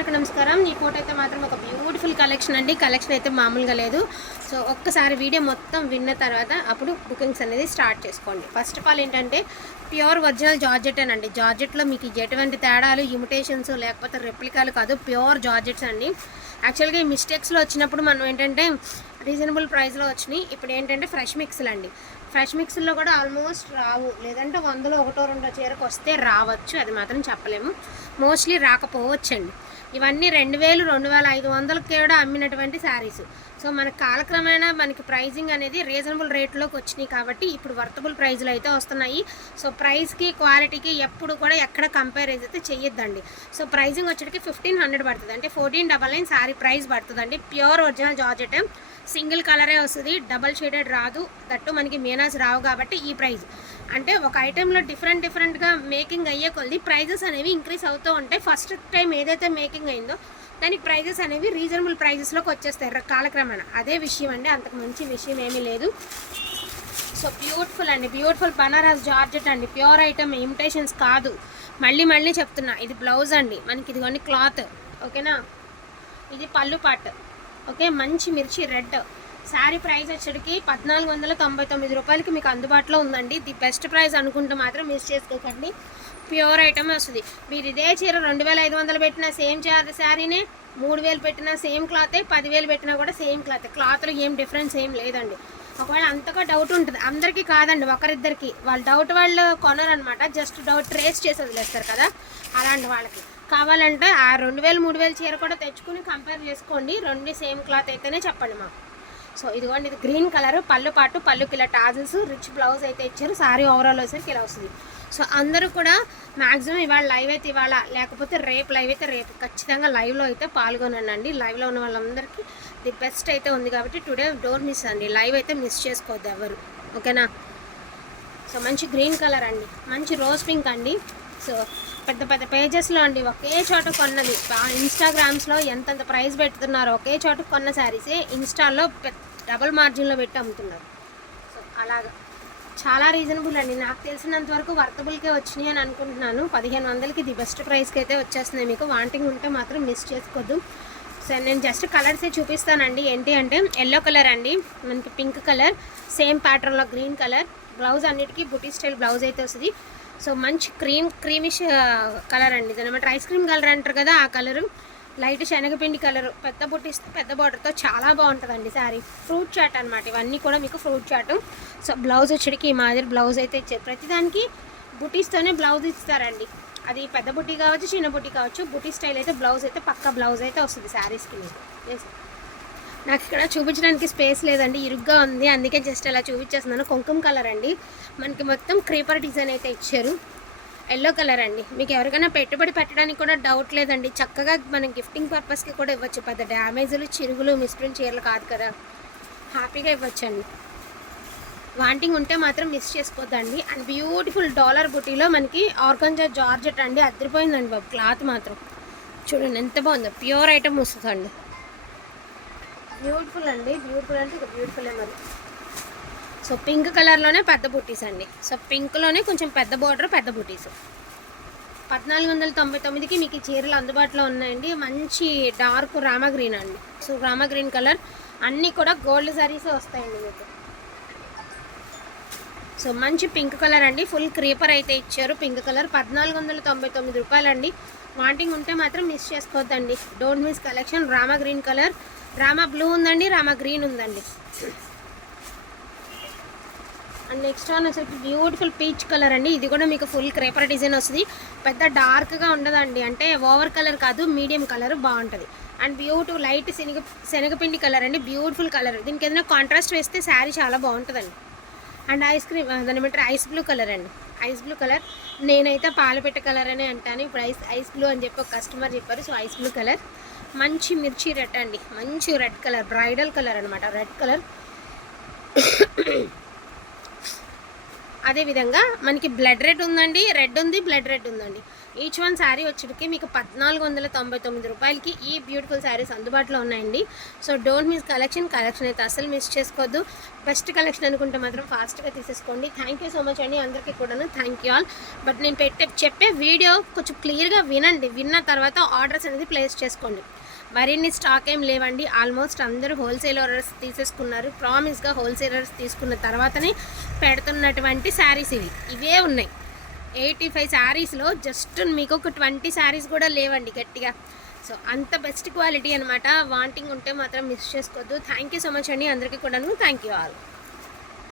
అందరికీ నమస్కారం. ఈ ఫోటో అయితే మాత్రం ఒక బ్యూటిఫుల్ కలెక్షన్ అండి. కలెక్షన్ అయితే మామూలుగా లేదు. సో ఒక్కసారి వీడియో మొత్తం విన్న తర్వాత అప్పుడు బుకింగ్స్ అనేది స్టార్ట్ చేసుకోండి. ఫస్ట్ ఆఫ్ ఆల్ ఏంటంటే ప్యూర్ ఒరిజినల్ జార్జెట్ అండి జార్జెట్లో మీకు ఎటువంటి తేడాలు ఇమిటేషన్స్ లేకపోతే రెప్లికాలు కాదు. ప్యూర్ జార్జెట్స్ అండి. యాక్చువల్గా ఈ మిస్టేక్స్లో వచ్చినప్పుడు మనం ఏంటంటే రీజనబుల్ ప్రైస్లో వచ్చినాయి. ఇప్పుడు ఏంటంటే ఫ్రెష్ మిక్స్లు అండి ఫ్రెష్ మిక్స్లో కూడా ఆల్మోస్ట్ రావు. లేదంటే వందలో ఒకటో రెండో చీరకు వస్తే రావచ్చు. అది మాత్రం చెప్పలేము. మోస్ట్లీ రాకపోవచ్చండి. ఇవన్నీ రెండు వేలు రెండు వేల ఐదు వందలకి కూడా అమ్మినటువంటి శారీస్ సో మనకు కాలక్రమేణా మనకి ప్రైజింగ్ అనేది రీజనబుల్ రేట్లోకి వచ్చినాయి కాబట్టి ఇప్పుడు వర్తబుల్ ప్రైజ్లు అయితే వస్తున్నాయి. సో ప్రైస్కి క్వాలిటీకి ఎప్పుడు కూడా ఎక్కడ కంపేర్ అయితే చెయ్యొద్దండి. సో ప్రైజింగ్ వచ్చేటికి ఫిఫ్టీన్ హండ్రెడ్ పడుతుంది. అంటే fourteen double nine sari price పడుతుందండి. ప్యూర్ ఒరిజినల్ జార్జెట్ సింగిల్ కలరే వస్తుంది. డబల్ షేడెడ్ రాదు. దట్టు మనకి మీనాస్ రావు కాబట్టి ఈ ప్రైస్ అంటే ఒక ఐటెంలో డిఫరెంట్ డిఫరెంట్గా మేకింగ్ అయ్యే కొద్ది ప్రైజెస్ అనేవి ఇంక్రీస్ అవుతూ ఉంటాయి. ఫస్ట్ టైం ఏదైతే మేకింగ్ అయిందో దానికి ప్రైజెస్ అనేవి రీజనబుల్ ప్రైజెస్లోకి వచ్చేస్తాయి కాలక్రమేణ. అదే విషయం అండి అంతకు మంచి విషయం ఏమీ లేదు. సో బ్యూటిఫుల్ అండి. బ్యూటిఫుల్ బనారస్ జార్జెట్ అండి. ప్యూర్ ఐటమ్ ఇమిటేషన్స్ కాదు. మళ్ళీ మళ్ళీ చెప్తున్నా ఇది బ్లౌజ్ అండి. మనకి ఇదిగోండి క్లాత్ ఓకేనా ఇది పళ్ళు పాట్. ఓకే మంచి మిర్చి రెడ్ శారీ ప్రైస్ వచ్చేటికి పద్నాలుగు వందల తొంభై తొమ్మిది రూపాయలకి మీకు అందుబాటులో ఉందండి. ది బెస్ట్ ప్రైస్ అనుకుంటే మాత్రం మిస్ చేసుకోకండి. ప్యూర్ ఐటమ్ వస్తుంది. మీరు ఇదే చీర రెండు వేల ఐదు వందలు పెట్టిన సేమ్ శారీనే మూడు వేలు పెట్టినా సేమ్ క్లాతే పదివేలు పెట్టినా కూడా సేమ్ క్లాత్. క్లాత్లో ఏం డిఫరెన్స్ ఏం లేదండి. ఒకవేళ అంతగా డౌట్ ఉంటుంది అందరికీ కాదండి ఒకరిద్దరికి. వాళ్ళ డౌట్ వాళ్ళు కొనరనమాట జస్ట్ డౌట్ ట్రేస్ చేసి వదిలేస్తారు కదా అలాంటి వాళ్ళకి. కావాలంటే ఆ రెండు వేలు మూడు వేలు చీర కూడా తెచ్చుకుని కంపేర్ చేసుకోండి రెండు సేమ్ క్లాత్ అయితేనే చెప్పండి మాకు. సో ఇదిగోండి ఇది గ్రీన్ కలర్ పళ్ళు పాటు పళ్ళుకి ఇలా టాజల్స్ రిచ్ బ్లౌజ్ అయితే ఇచ్చారు. సారీ ఓవరాల్ వచ్చేసరికి ఇలా వస్తుంది. సో అందరూ కూడా మ్యాక్సిమం ఇవాళ లైవ్ అయితే ఇవాళ లేకపోతే రేపు లైవ్ అయితే రేపు ఖచ్చితంగా లైవ్లో అయితే పాల్గొనండి. లైవ్లో ఉన్న వాళ్ళందరికీ ది బెస్ట్ అయితే ఉంది కాబట్టి టుడే డోర్ మిస్ అండి. లైవ్ అయితే మిస్ చేసుకోవద్దు ఎవరు. ఓకేనా సో మంచి గ్రీన్ కలర్ అండి. మంచి రోజ్ పింక్ అండి. సో పెద్ద పెద్ద పేజెస్లో అండి ఒకే చోట కొన్నది. ఇన్స్టాగ్రామ్స్లో ఎంతెంత ప్రైస్ పెడుతున్నారో ఒకే చోట కొన్న శారీసే ఇన్స్టాలో డబుల్ మార్జిన్లో పెట్టి అమ్ముతున్నారు. సో అలాగా. చాలా రీజనబుల్ అండి. నాకు తెలిసినంత వరకు వర్తబుల్కే వచ్చినాయి అని అనుకుంటున్నాను. పదిహేను వందలకి ది బెస్ట్ ప్రైస్కి అయితే వచ్చేస్తున్నాయి మీకు. వాంటింగ్ ఉంటే మాత్రం మిస్ చేసుకోవద్దు సో నేను జస్ట్ కలర్సే చూపిస్తానండి. ఏంటి అంటే ఎల్లో కలర్ అండి. మనకి పింక్ కలర్ సేమ్ ప్యాటర్న్లో గ్రీన్ కలర్. బ్లౌజ్ అన్నిటికీ బుటీ స్టైల్ బ్లౌజ్ అయితే వస్తుంది. సో మంచి క్రీమ్ క్రీమిష్ కలర్ అండి. ఇది అనమాట ఐస్ క్రీమ్ కలర్ అంటారు కదా ఆ కలరు. లైట్ శనగపిండి కలర్. పెద్ద బుట్టిస్తే పెద్ద బార్డర్తో చాలా బాగుంటుందండి సారీ. ఫ్రూట్ చాట్ అనమాట ఇవన్నీ కూడా మీకు ఫ్రూట్ చాటు. సో బ్లౌజ్ వచ్చేటికి ఈ మాదిరి బ్లౌజ్ అయితే ఇచ్చారు ప్రతిదానికి బుటీస్తోనే బ్లౌజ్ ఇస్తారండి. అది పెద్ద బుట్టి కావచ్చు చిన్న బుట్టి కావచ్చు బుటీ స్టైల్ అయితే బ్లౌజ్ అయితే పక్క బ్లౌజ్ అయితే వస్తుంది శారీస్కి మీకు. నాకు ఇక్కడ చూపించడానికి స్పేస్ లేదండి. ఇరుగ్గా ఉంది. అందుకే జస్ట్ అలా చూపించేస్తున్నాను. కుంకుమ కలర్ అండి. మనకి మొత్తం క్రీపర్ డిజైన్ అయితే ఇచ్చారు. ఎల్లో కలర్ అండి. మీకు ఎవరికైనా పెట్టుబడి పెట్టడానికి కూడా డౌట్ లేదండి. చక్కగా మనం గిఫ్టింగ్ పర్పస్కి కూడా ఇవ్వచ్చు. పెద్ద డ్యామేజ్లు చిరుగులు మిస్ప్రింట్ చీరలు కాదు కదా. హ్యాపీగా ఇవ్వచ్చండి. వాంటింగ్ ఉంటే మాత్రం మిస్ చేసుకోవద్దండి. అండ్ బ్యూటిఫుల్ డాలర్ బుటీలో మనకి ఆర్గంజా జార్జెట్ అండి. అద్దరిపోయిందండి బాబు. క్లాత్ మాత్రం. చూడండి ఎంత బాగుందో. ప్యూర్ ఐటమ్ వస్తుందండి. బ్యూటిఫుల్ అండి. బ్యూటిఫుల్ అంటే ఇక బ్యూటిఫుల్ మరి. సో పింక్ కలర్లోనే పెద్ద బుట్టీస్ అండి. సో పింక్లోనే కొంచెం పెద్ద బోర్డర్ పెద్ద బుట్టీస్ పద్నాలుగు వందల తొంభై తొమ్మిదికి మీకు ఈ చీరలు అందుబాటులో ఉన్నాయండి. మంచి డార్క్ రామా గ్రీన్ అండి. So Rama green colour. అన్నీ కూడా గోల్డ్ సారీస్ వస్తాయండి మీకు. సో మంచి పింక్ కలర్ అండి. ఫుల్ క్రీపర్ అయితే ఇచ్చారు. పింక్ కలర్ పద్నాలుగు వందల తొంభై తొమ్మిది రూపాయలండి. వాంటింగ్ ఉంటే మాత్రం మిస్ చేసుకోవద్దండి. Don't miss collection Rama green colour. Rama blue ఉందండి రామా గ్రీన్ ఉందండి. అండ్ నెక్స్ట్ వన్ వచ్చేసి బ్యూటిఫుల్ పీచ్ కలర్ అండి. ఇది కూడా మీకు ఫుల్ క్రేపర్ డిజైన్ వస్తుంది. పెద్ద డార్క్గా ఉండదండి. అంటే ఓవర్ కలర్ కాదు మీడియం కలర్ బాగుంటుంది. అండ్ బ్యూటిఫుల్ లైట్ శనగ శనగపిండి కలర్ అండి. బ్యూటిఫుల్ కలర్ దీనికి ఏదైనా కాంట్రాస్ట్ వేస్తే శారీ చాలా బాగుంటుందండి. అండ్ ఐస్ క్రీమ్ దాని ఏమంటారు? ఐస్ బ్లూ కలర్ అండి. ఐస్ బ్లూ కలర్ నేనైతే పాలపెట్ట కలర్ అనే అంటాను. ఇప్పుడు ఐస్ ఐస్ బ్లూ అని చెప్పి ఒక కస్టమర్ చెప్పారు. సో ఐస్ బ్లూ కలర్ మంచి మిర్చి రెడ్ అండి. మంచి రెడ్ కలర్ బ్రైడల్ కలర్ అనమాట రెడ్ కలర్ అదేవిధంగా మనకి బ్లడ్ రెడ్ ఉందండి రెడ్ ఉంది బ్లడ్ రెడ్ ఉందండి. ఈచ్ వన్ శారీ వచ్చేటికి మీకు పద్నాలుగు వందల తొంభై తొమ్మిది రూపాయలకి ఈ బ్యూటిఫుల్ శారీస్ అందుబాటులో ఉన్నాయండి. So don't miss collection collection అయితే అసలు మిస్ చేసుకోవద్దు. బెస్ట్ కలెక్షన్ అనుకుంటే మాత్రం ఫాస్ట్గా తీసేసుకోండి. థ్యాంక్ యూ సో మచ్ అండి. అందరికీ కూడాను థ్యాంక్ యూ ఆల్ బట్ నేను పెట్టే చెప్పే వీడియో కొంచెం క్లియర్గా వినండి. విన్న తర్వాత ఆర్డర్స్ అనేది ప్లేస్ చేసుకోండి. మరిన్ని స్టాక్ ఏం లేవండి. ఆల్మోస్ట్ అందరూ హోల్సేలర్స్ తీసేసుకున్నారు. ప్రామిస్గా హోల్సేలర్స్ తీసుకున్న తర్వాతనే పెడుతున్నటువంటి శారీస్ ఇవి. ఇవే ఉన్నాయి. ఎయిటీ ఫైవ్ శారీస్లో జస్ట్ మీకు ఒక ట్వంటీ శారీస్ కూడా లేవండి గట్టిగా. సో అంత బెస్ట్ క్వాలిటీ అనమాట వాంటింగ్ ఉంటే మాత్రం మిస్ చేసుకోవద్దు. థ్యాంక్ యూ సో మచ్ అండి. అందరికీ కూడాను థ్యాంక్ యూ ఆల్.